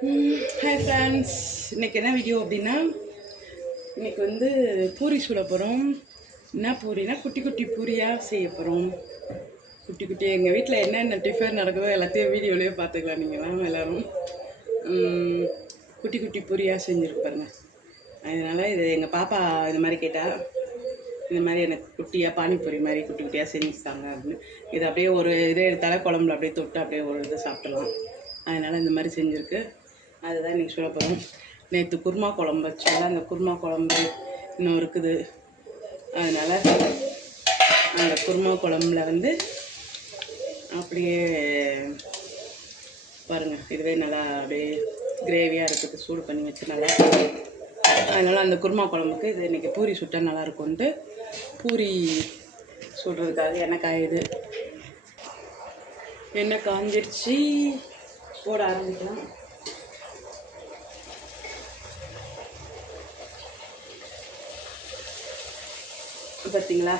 Hi friends, இன்றைக்கி என்ன video அப்படின்னா, இன்றைக்கி வந்து பூரி சுட போகிறோம். என்ன பூரினா குட்டி குட்டி பூரியாக செய்ய போகிறோம். குட்டி குட்டி எங்கள் வீட்டில் என்னென்ன டிஃபன் நடக்குதோ எல்லாத்தையும் வீடியோலேயே பார்த்துக்கலாம் நீங்களாம் எல்லோரும். குட்டி குட்டி பூரியாக செஞ்சுருக்கு பாருங்கள். அதனால் இது எங்கள் பாப்பா இது மாதிரி கேட்டால், இந்த மாதிரி எனக்கு குட்டியாக பானிபூரி மாதிரி குட்டி குட்டியாக செஞ்சுட்டாங்க அப்படின்னு. இது அப்படியே ஒரு இதே எடுத்தாலே குழம்புல அப்படியே தொட்டு அப்படியே ஒரு இது சாப்பிட்றலாம். அதனால் இந்த மாதிரி செஞ்சுருக்கு. அதுதான் இன்றைக்கி சொல்ல போகிறோம். நேற்று குருமா குழம்பு வச்சால அந்த குருமா குழம்பு இன்னும் இருக்குது. அதனால் அந்த குருமா குழம்புல வந்து அப்படியே பாருங்கள், இதுவே நல்லா அப்படியே கிரேவியாக இருக்குது. சூடு பண்ணி வச்சு நல்லா. அதனால் அந்த குருமா குழம்புக்கு இது இன்றைக்கி பூரி சுட்டால் நல்லாயிருக்கும்ன்ட்டு பூரி சுடுறதுக்காக எண்ணெய் காயுது. எண்ணெய் காஞ்சிருச்சு, போட ஆரம்பிக்கலாம். பார்த்தீங்களா,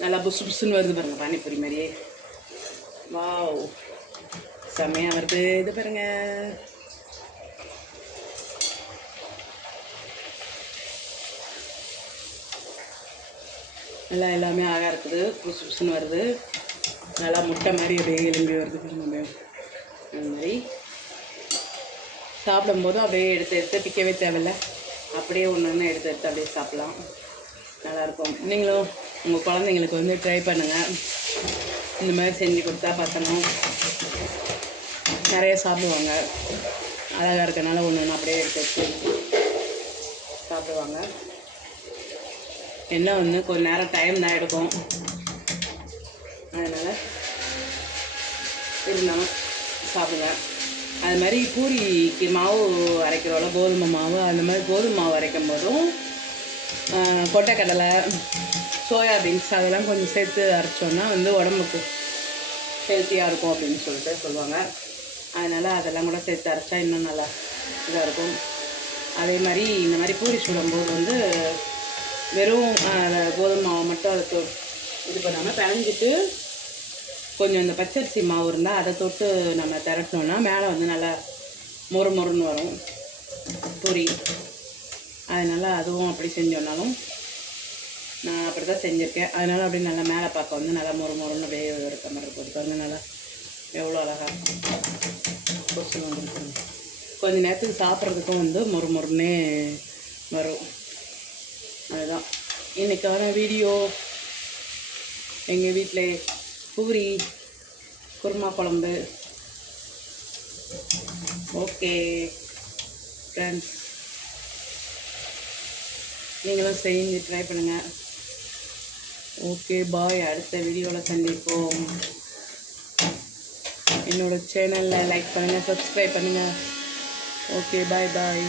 நல்லா புசு புசுன்னு வருது பாருங்கள், பானிபூரி மாதிரியே. வாவ், செம்மையாக வருது. இது பாருங்க, நல்லா எல்லாமே அழகாக இருக்குது. புசு புசுன்னு வருது. நல்லா முட்டை மாதிரி அப்படியே எலும்பி வருது பாருங்க. அந்த மாதிரி சாப்பிடும்போதும் அப்படியே எடுத்து பிக்கவே தேவையில்லை. அப்படியே ஒன்று ஒன்று எடுத்து அப்படியே சாப்பிட்லாம். நல்லாயிருக்கும். நீங்களும் உங்கள் குழந்தைங்களுக்கு வந்து ட்ரை பண்ணுங்கள். இந்த மாதிரி செஞ்சு கொடுத்தா பசங்க நிறைய சாப்பிடுவாங்க. அழகாக இருக்கனால ஒன்று ஒன்று அப்படியே எடுத்து வச்சு சாப்பிடுவாங்க. என்ன ஒன்று கொஞ்சம் நேரம் டைம் தான் எடுக்கும். அதனால் இருந்தாலும் சாப்பிடுங்க. அது மாதிரி பூரிக்கு மாவு அரைக்கிறோம்ல, கோதுமை மாவு, அந்த மாதிரி கோதுமை மாவு அரைக்கும் போதும் கொட்டைக்கடலை, சோயாபீன்ஸ் அதெல்லாம் கொஞ்சம் சேர்த்து அரைச்சோன்னா வந்து உடம்புக்கு ஹெல்த்தியாக இருக்கும் அப்படின்னு சொல்லிட்டு சொல்லுவாங்க. அதனால் அதெல்லாம் கூட சேர்த்து அரைச்சா இன்னும் நல்லா இதாக இருக்கும். அதே மாதிரி இந்த மாதிரி பூரி சுடும்போது வந்து வெறும் கோதுமை மாவை மட்டும் அதை இது பண்ணாமல் பிணைஞ்சிட்டு கொஞ்சம் இந்த பச்சரிசி மாவு இருந்தால் அதை தொட்டு நம்ம திரட்டினோன்னா மேலே வந்து நல்லா மொறு மொறுன்னு வரும் பூரி. அதனால் அதுவும் அப்படி செஞ்சோன்னாலும் நான் அப்படி தான் செஞ்சுருக்கேன். அதனால் அப்படி நல்லா மேலே பார்க்க வந்து நல்லா மொறு மொறுன்னு அப்படியே இருக்க மாதிரி இருக்கும். பாருங்கள், நல்லா எவ்வளோ அழகாக கொசு வந்துருக்குங்க. கொஞ்சம் நேரத்துக்கு சாப்பிட்றதுக்கும் வந்து மொறு மொறுன்னே வரும். அதுதான் இன்றைக்கான வீடியோ. எங்கள் வீட்டில் பூரி குருமா குழம்பு. ஓகே ஃப்ரெண்ட்ஸ், நீங்களும் செஞ்சு ட்ரை பண்ணுங்கள். ஓகே பாய், அடுத்த வீடியோவில் சந்திப்போம். என்னோடய சேனலில் லைக் பண்ணுங்கள், சப்ஸ்கிரைப் பண்ணுங்கள். ஓகே பாய் பாய்.